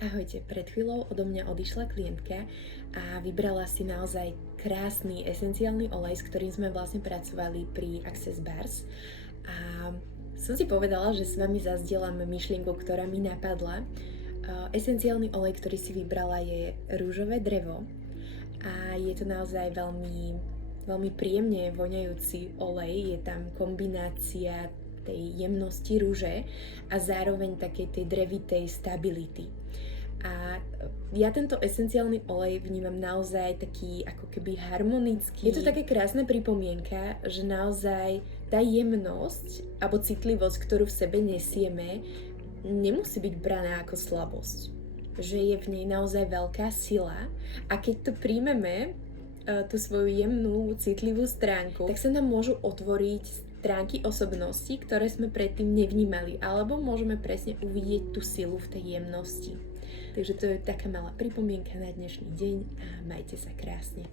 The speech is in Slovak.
Ahojte, pred chvíľou odo mňa odišla klientka a vybrala si naozaj krásny esenciálny olej, s ktorým sme vlastne pracovali pri Access Bars. A som si povedala, že s vami zazdielam myšlienku, ktorá mi napadla. Esenciálny olej, ktorý si vybrala, je rúžové drevo a je to naozaj veľmi príjemne voňajúci olej. Je tam kombinácia tej jemnosti rúže a zároveň takej tej drevitej stability. A ja tento esenciálny olej vnímam naozaj taký ako keby harmonický. Je to také krásna pripomienka, že naozaj tá jemnosť alebo citlivosť, ktorú v sebe nesieme, nemusí byť braná ako slabosť. Že je v nej naozaj veľká sila a keď to príjmeme, tú svoju jemnú, citlivú stránku, tak sa nám môžu otvoriť stránky osobnosti, ktoré sme predtým nevnímali, alebo môžeme presne uvidieť tú silu v tej jemnosti. Takže to je taká malá pripomienka na dnešný deň a majte sa krásne.